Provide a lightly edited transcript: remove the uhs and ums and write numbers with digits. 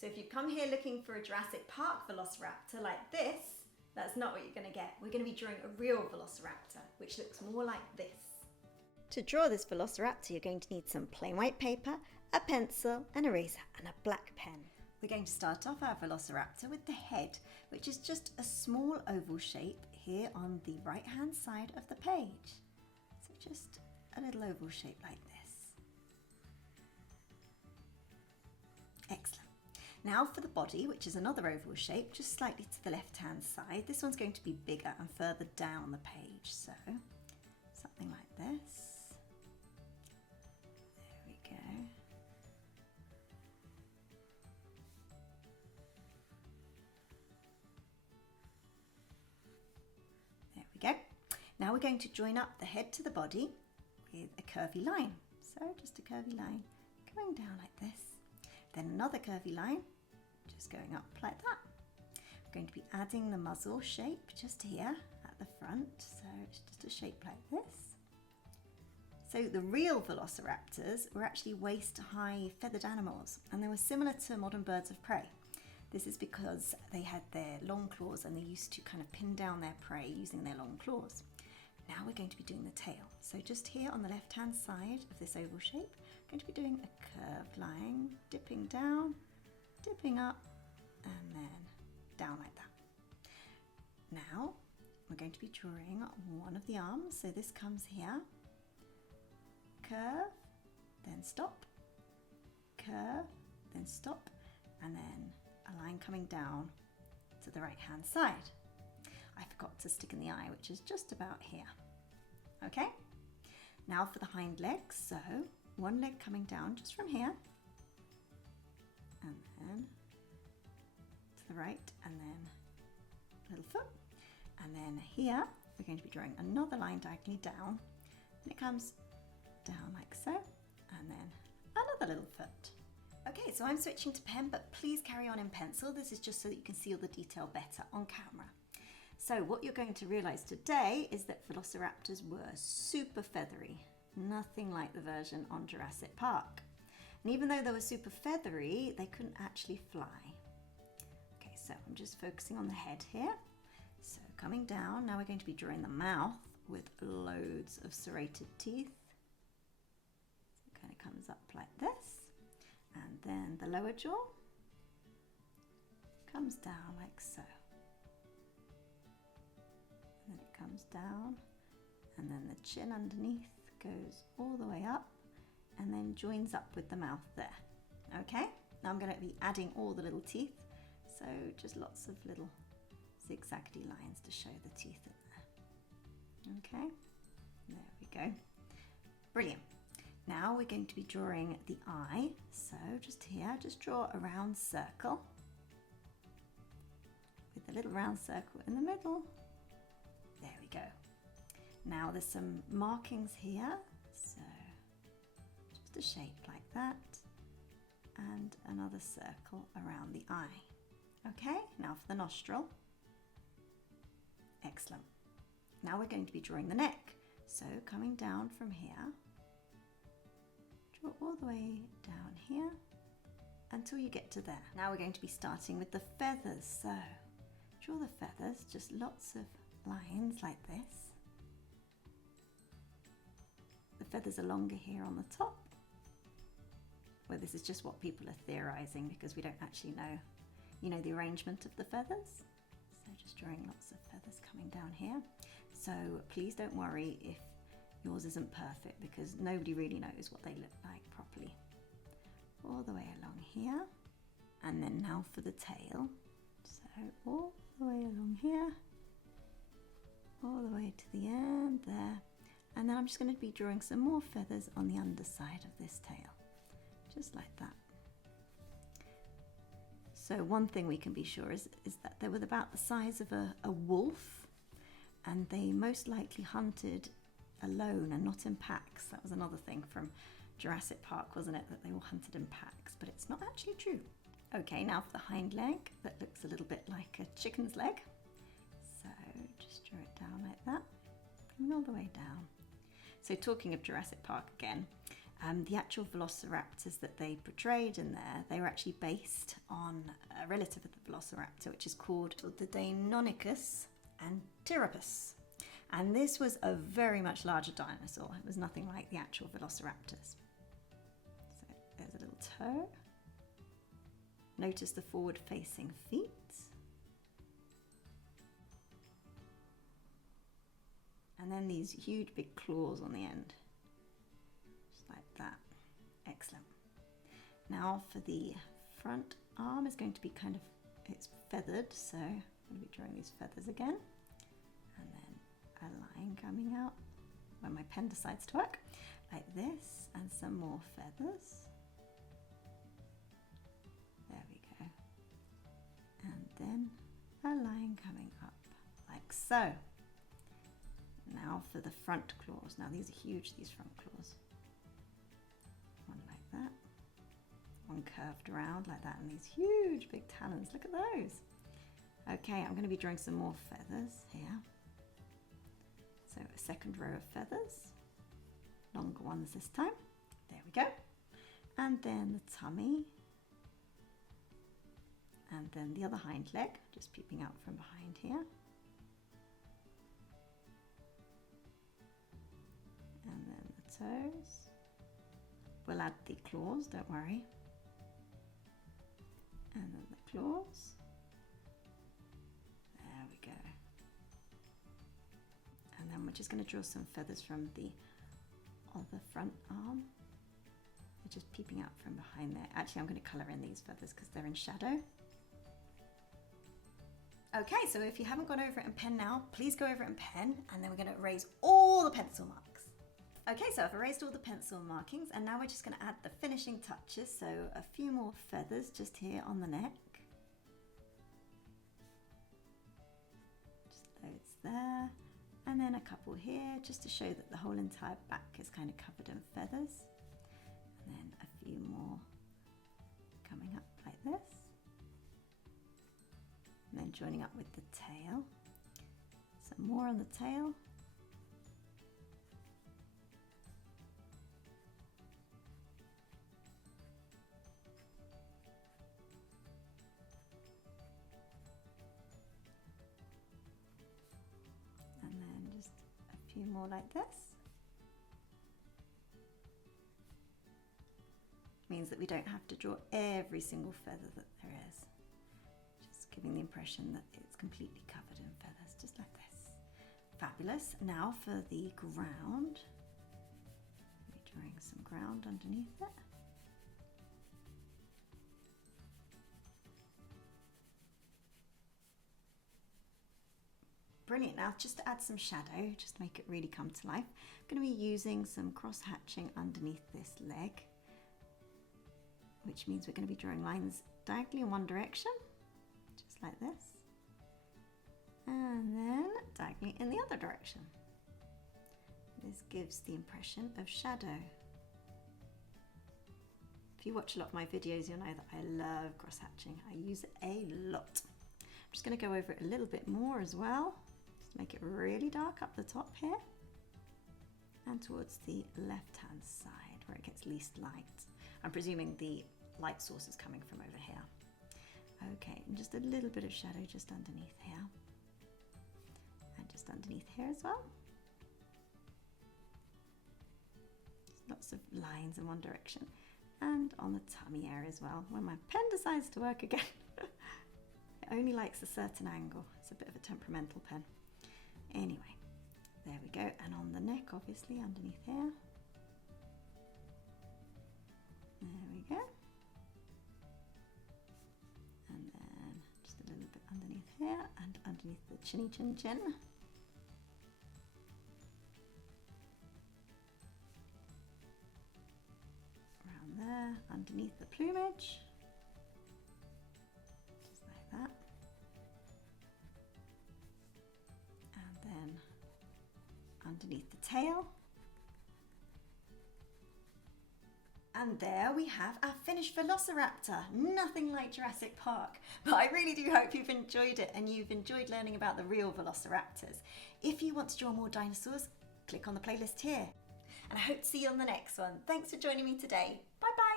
So if you come here looking for a Jurassic Park velociraptor like this, that's not what you're going to get. We're going to be drawing a real velociraptor, which looks more like this. To draw this velociraptor, you're going to need some plain white paper, a pencil, an eraser, and a black pen. We're going to start off our velociraptor with the head, which is just a small oval shape here on the right-hand side of the page. So just a little oval shape like this. Excellent. Now for the body, which is another oval shape, just slightly to the left-hand side. This one's going to be bigger and further down the page, so something like this. There we go. There we go. Now we're going to join up the head to the body with a curvy line. So just a curvy line going down like this. Then another curvy line, just going up like that. We're going to be adding the muzzle shape just here at the front. So it's just a shape like this. So the real velociraptors were actually waist-high feathered animals, and they were similar to modern birds of prey. This is because they had their long claws and they used to kind of pin down their prey using their long claws. Now we're going to be doing the tail. So just here on the left-hand side of this oval shape, I'm going to be doing a curved line, dipping down, dipping up, and then down like that. Now we're going to be drawing one of the arms. So this comes here, curve, then stop, curve, then stop, and then a line coming down to the right-hand side. I forgot to stick in the eye, which is just about here. Okay, now for the hind legs. So one leg coming down just from here, and then to the right, and then a little foot. And then here, we're going to be drawing another line diagonally down, and it comes down like so, and then another little foot. Okay, so I'm switching to pen, but please carry on in pencil. This is just so that you can see all the detail better on camera. So what you're going to realise today is that velociraptors were super feathery, nothing like the version on Jurassic Park. And even though they were super feathery, they couldn't actually fly. Okay, so I'm just focusing on the head here. So coming down, now we're going to be drawing the mouth with loads of serrated teeth. So it kind of comes up like this. And then the lower jaw comes down like so. And then it comes down, and then the chin underneath goes all the way up and then joins up with the mouth there. Okay, now I'm going to be adding all the little teeth, so just lots of little zigzaggy lines to show the teeth in there. Okay, there we go. Brilliant. Now we're going to be drawing the eye. So just here, just draw a round circle with a little round circle in the middle. There we go. Now there's some markings here. So just a shape like that and another circle around the eye. Okay, now for the nostril. Excellent. Now we're going to be drawing the neck. So coming down from here, draw all the way down here until you get to there. Now we're going to be starting with the feathers. So draw the feathers, just lots of lines like this. The feathers are longer here on the top. Well, this is just what people are theorizing because we don't actually know, the arrangement of the feathers. So just drawing lots of feathers coming down here. So please don't worry if yours isn't perfect because nobody really knows what they look like properly. All the way along here. And then now for the tail. So all the way along here. All the way to the end there. And then I'm just going to be drawing some more feathers on the underside of this tail. Just like that. So one thing we can be sure is that they were about the size of a wolf, and they most likely hunted alone and not in packs. That was another thing from Jurassic Park, wasn't it? That they all hunted in packs, but it's not actually true. Okay, now for the hind leg, that looks a little bit like a chicken's leg. So just draw it down like that, coming all the way down. So talking of Jurassic Park again, The actual velociraptors that they portrayed in there, they were actually based on a relative of the velociraptor, which is called the Deinonychus antirrhopus. And this was a very much larger dinosaur. It was nothing like the actual velociraptors. So there's a little toe. Notice the forward-facing feet. And then these huge big claws on the end. Just like that. Excellent. Now for the front arm is going to be kind of, it's feathered, so I'm going to be drawing these feathers again. And then a line coming out when my pen decides to work, like this, and some more feathers. There we go. And then a line coming up, like so. Now for the front claws. Now these are huge, these front claws. One like that. One curved around like that, and these huge big talons. Look at those. Okay, I'm going to be drawing some more feathers here. So a second row of feathers. Longer ones this time. There we go. And then the tummy. And then the other hind leg, just peeping out from behind here. And then the toes. We'll add the claws, don't worry. And then the claws. There we go. And then we're just going to draw some feathers from the other front arm. They're just peeping out from behind there. Actually, I'm going to colour in these feathers because they're in shadow. Okay, so if you haven't gone over it in pen now, please go over it in pen, and then we're going to erase all the pencil marks. Okay, so I've erased all the pencil markings, and now we're just going to add the finishing touches. So a few more feathers just here on the neck. Just loads there. And then a couple here, just to show that the whole entire back is kind of covered in feathers. And then a few more coming up like this. And then joining up with the tail. Some more on the tail. And then just a few more like this. Means that we don't have to draw every single feather that there is. Giving the impression that it's completely covered in feathers, just like this. Fabulous. Now for the ground. We're drawing some ground underneath it. Brilliant. Now just to add some shadow, just to make it really come to life, I'm going to be using some cross-hatching underneath this leg, which means we're going to be drawing lines diagonally in one direction. Like this, and then diagonally in the other direction. This gives the impression of shadow. If you watch a lot of my videos, you'll know that I love cross-hatching. I use it a lot. I'm just going to go over it a little bit more as well, just to make it really dark up the top here, and towards the left-hand side where it gets least light. I'm presuming the light source is coming from over here. Okay, and just a little bit of shadow just underneath here. And just underneath here as well. Just lots of lines in one direction. And on the tummy area as well, when my pen decides to work again. It only likes a certain angle. It's a bit of a temperamental pen. Anyway, there we go. And on the neck, obviously, underneath here. There we go. And then just a little bit underneath here and underneath the chinny chin chin. Around there, underneath the plumage. Just like that. And then underneath the tail. And there we have our finished Velociraptor. Nothing like Jurassic Park, but I really do hope you've enjoyed it and you've enjoyed learning about the real Velociraptors. If you want to draw more dinosaurs, click on the playlist here. and I hope to see you on the next one. Thanks for joining me today. Bye bye.